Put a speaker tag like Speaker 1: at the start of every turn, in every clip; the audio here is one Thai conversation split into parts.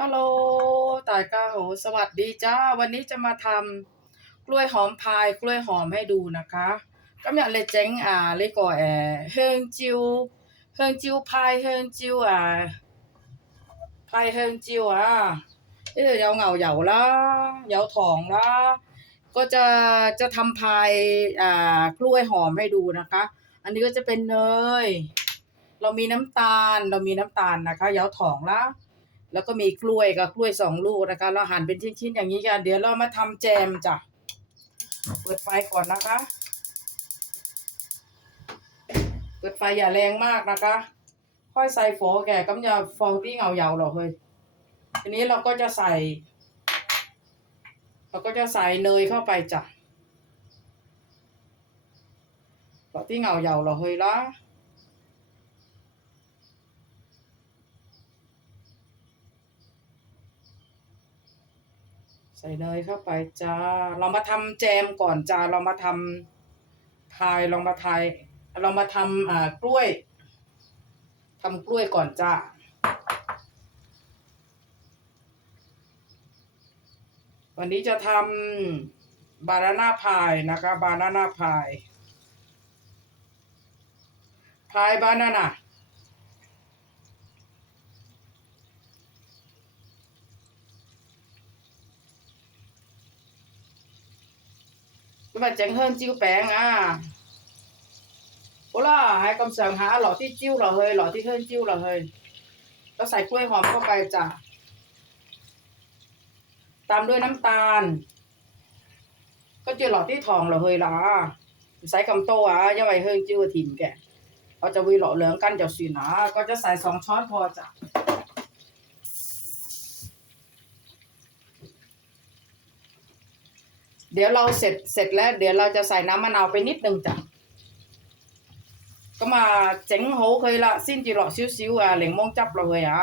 Speaker 1: ฮัลโหลตายก้าโหสวัสดีจ้า วันนี้จะมาทำกล้วยหอมพายกล้วยหอมให้ดูนะคะก็เนี่ยเลยเจ๊งอ่าเลยก่อแอเฮิงจิวเฮิงจิวพายเฮิงจิวอ่าพายเฮิงจิวอะเดี๋ยาเหงาเหยาละเหยาถองละก็จะจะทำพายอ่ากล้วยหอมให้ดูนะคะ อันนี้ก็จะเป็นเนย เรามีน้ำตาลเรามีน้ำตาลนะคะเหยาถองละ แล้วก็มีกล้วยกับกล้วยสองลูกนะคะ เราหั่นเป็นชิ้นๆอย่างนี้กันเดี๋ยวเรามาทำแจมจ้ะเปิดไฟก่อนนะคะ เปิดไฟอย่าแรงมากนะคะ ค่อยใส่โฟแก่กำยาฟองที่เงาเยาหรอกเฮ้ยทีนี้เราก็จะใส่ เราก็จะใส่เนยเข้าไปจ้ะฟองที่เงาเยาหรอกเฮ้ยละ ใส่เนยเข้าไปจ้า เรามาทำแจมก่อนจ้า เรามาทำพายลองมาทาย เรามาทำอ่ากล้วยทำกล้วยก่อนจ้าวันนี้จะทำบานาน่าพายนะคะบานาน่าพายพายบานาน่า cái mà chẳng hơn chiêu bẹn à bố là hai con sườn hả lọ tí chiêu là hơi lọ tí hơn chiêu là hơi có ใส่กล้วยหอมเข้าไปจ้ะตามด้วยน้ำตาล ก็จะหลอดที่ทอง là hơi là ใส่คำโตอะยังไงเฮิงจิ้วถิ่มแกเขาจะวีหล่อเหลืองกันเจ้าสีนะก็จะใส่สองช้อนพอจ้ะ เดี๋ยวเราเสร็จเสร็จแล้ว เดี๋ยวเราจะใส่น้ำมะนาวไปนิดนึงจ้ะก็มาเจ๋งโหเคยละสิ้นจีหลอซิวซิวอะเหล่งมงจับเราเลยอะ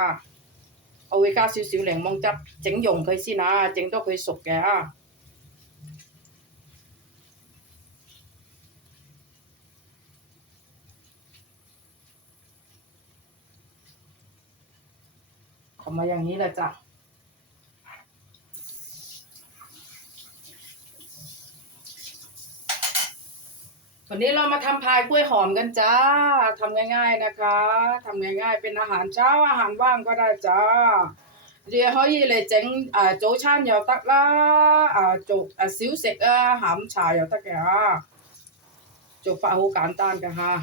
Speaker 1: เอาไว้ก้าซิวซิวเหล่งมงจับเจ๋งหยงเคยสินะเจ๋งต้องเคยสกแกอะออกมาอย่างนี้แหละจ้ะ วันนี้เรามาทำพายกล้วยหอมกันจ้า ทำง่าย ๆนะคะ ทำง่ายๆ เป็นอาหารเช้าอาหารว่างก็ได้จ้าเดี๋ยวเขยเลยเจ๋งอ่าโจชานยาวตักละอ่าจกอ่าซิวเสกอ่าหามชายยาวตักแกอะจกฟ้าหูการตานกันฮะ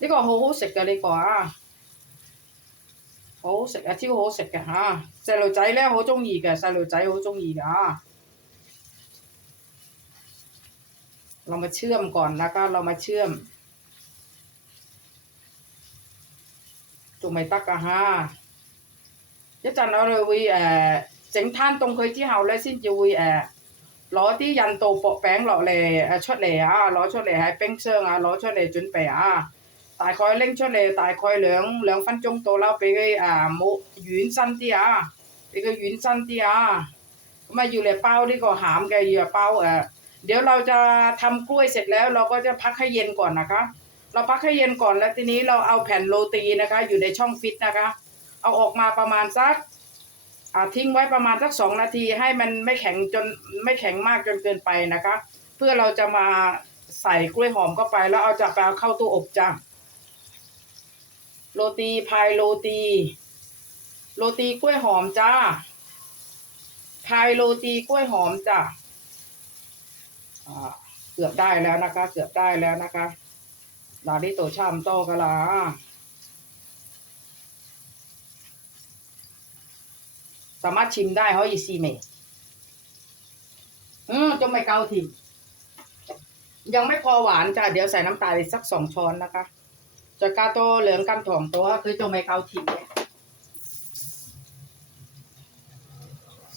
Speaker 1: นี่ก็โหเสกกันเลยก่อนโหเสกอะที่โหเสกกันฮะใส่หลูใจแล้วโหจงอีกอะใส่หลูใจโหจงอีกอะ เรามาเชื่อมก่อนแล้วก็เรามาเชื่อมตรงไมตักอะ出嚟ยจันเราเลยวีเอเ大概งท่านตรงเคยที่เฮ身啲啊。噉วสิ้นจะวีเอล้อที่ เดี๋ยวเราจะทำกล้วยเสร็จแล้ว เราก็จะพักให้เย็นก่อนนะคะ เราพักให้เย็นก่อนแล้วทีนี้เราเอาแผ่นโรตีนะคะ อยู่ในช่องฟิตนะคะ เอาออกมาประมาณสักอ่าทิ้งไว้ประมาณสักสองนาทีให้มันไม่แข็งจนไม่แข็งมากจนเกินไปนะคะ เพื่อเราจะมาใส่กล้วยหอมเข้าไป แล้วเอาจะไปเอาเข้าตู้อบจ้ะโรตีพายโรตี โรตีกล้วยหอมจ้าพายโรตีกล้วยหอมจ้า เกือบได้แล้วนะคะ เกือบได้แล้วนะคะลาดิโตชามโตกะลาสามารถชิมได้เขาอีซีเมอืมจงไม่เกาทิมยังไม่พอหวานจ้ะเดี๋ยวใส่น้ำตาลอีกสักสองช้อนนะคะจะกาโตเหลืองกำถ่องตัวคือจงไม่เกาทิมเนี่ย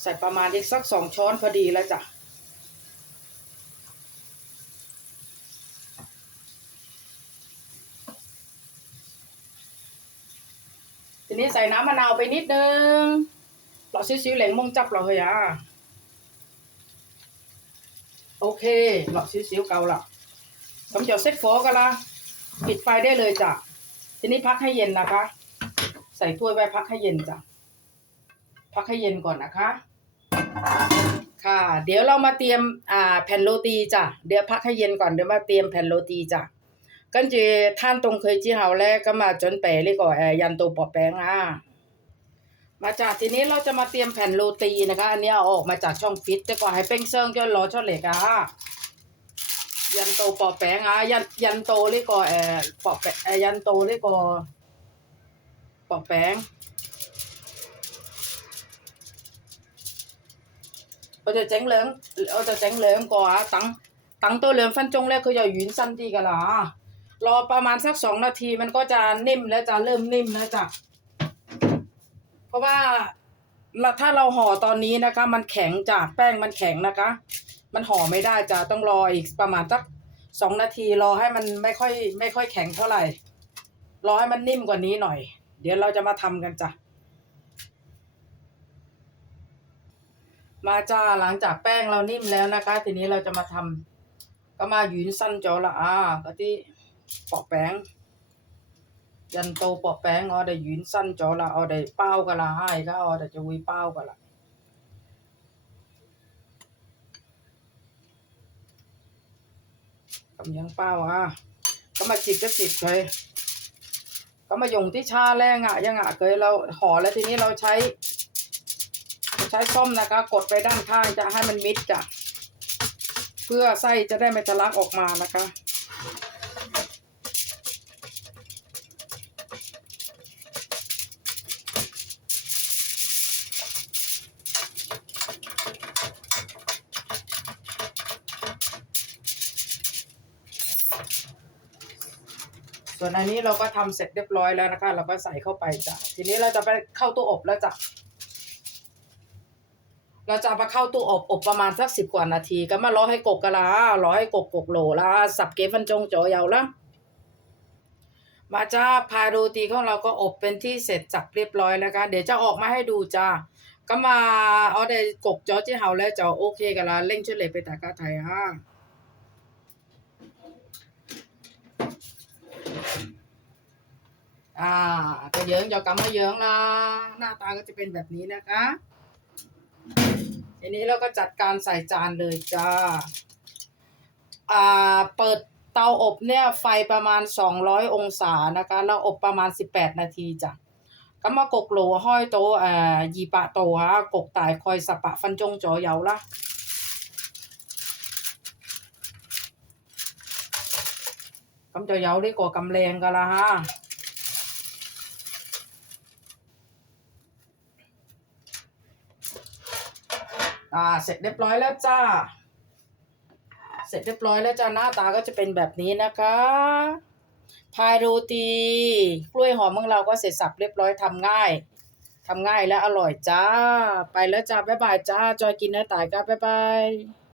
Speaker 1: ใส่ประมาณอีกสักสองช้อนพอดีแล้วจ้ะ นี้ใส่น้ำมะนาวไปนิดนึงหลอดซิ้วๆเหลงมงจับเราเฮ้ยอะโอเคหลอดซิ้วๆเกาละผมจะเซ็ตโฟกันละปิดไฟได้เลยจ้ะทีนี้พักให้เย็นนะคะ ใส่ถ้วยไว้พักให้เย็นจ้ะพักให้เย็นก่อนนะคะ ค่ะ เดี๋ยวเรามาเตรียมอ่าแผ่นโรตีจ้ะเดี๋ยวพักให้เย็นก่อนเดี๋ยวมาเตรียมแผ่นโรตีจ้ะ 跟住摊冻佢之后咧，咁啊准备呢、个诶、印度薄饼啊。มาจากทีนี้เราจะมาเตรียมแผ่นโรตีนะคะ อันนี้เอาออกมาจากช่องฟิตแต่ก่อนให้เป้งเซิงก็รอช่อเหล็กอ่ะยันโตปอแปงอ่ะยันยันโตนี่ก็เอ่อปอแปงเอ่อยันโตนี่ก็ปอแปง我就整两，我就整两个啊，等等多两分钟咧，佢就软身啲噶啦啊 รอประมาณสักสองนาทีมันก็จะนิ่มแล้วจะเริ่มนิ่มแล้วจ้ะเพราะว่าถ้าเราห่อตอนนี้นะคะ มันแข็งจ้ะแป้งมันแข็งนะคะ มันห่อไม่ได้จ้ะต้องรออีกประมาณสักสองนาทีรอให้มันไม่ค่อย ไม่ค่อยแข็งเท่าไหร่ รอให้มันนิ่มกว่านี้หน่อย เดี๋ยวเราจะมาทำกันจ้ะมาจ้าหลังจากแป้งเรานิ่มแล้วนะคะ ทีนี้เราจะมาทำก็มาหยุนสั้นจอละอ่าก็ที่ ปอกแป้งยันโตปอกแป้งอ๋อได้ยืนสั้นจอละอ๋อได้เป้าก็ละให้ก็อ๋อได้จะวิเป้าก็ละกำยังเป้าอะก็มาจิบก็จิบเคยก็มาหยงที่ชาแรงอะยังอะเคยเราห่อแล้วทีนี้เราใช้ ใช้ส้มนะคะ กดไปด้านข้างจะให้มันมิดจ้ะเพื่อไส้จะได้ไม่ทะลักออกมานะคะ ส่วนอันนี้เราก็ทำเสร็จเรียบร้อยแล้วนะคะ เราก็ใส่เข้าไปจ้ะทีนี้เราจะไปเข้าตู้อบแล้วจ้ะเราจะมาเข้าตู้อบอบประมาณสักสิบกว่านาที ก็มารอให้กกกะลารอให้กกกกโหลละสับเกฟันจงจอยาวละมาจ้าพาโรตีของเราก็อบเป็นที่เสร็จจับเรียบร้อยแล้วค่ะเดี๋ยวจะออกมาให้ดูจ้าก็มาเอาได้กกจอที่เฮาแล้วจะโอเคกันละเร่งช่วยเลยไปตากาไทยฮะ อ่าก็เยิ้งจะกำมาเยิ้งละหน้าตาก็จะเป็นแบบนี้นะคะทีนี้เราก็จัดการใส่จานเลยจ้าอ่าเปิดเตาอบเนี่ยไฟประมาณสองร้องศานะคะแล้วอบประมาณสิบแปดนาทีจ้ะก็มากกโหลห้อยโตอ่ายีปะโตฮะกกตายคอยสปะฟันจงจอเหยาละกำจอเหยาได้ก่อกำแรงกันละฮะ อ่าเสร็จเรียบร้อยแล้วจ้า เสร็จเรียบร้อยแล้วจ้าหน้าตาก็จะเป็นแบบนี้นะคะพายโรตีกล้วยหอมของเราก็เสร็จสับเรียบร้อยทำง่ายทำง่ายและอร่อยจ้า ไปแล้วจ้าบ๊ายบายจ้าจอยกินนะตายก้าบ๊ายบาย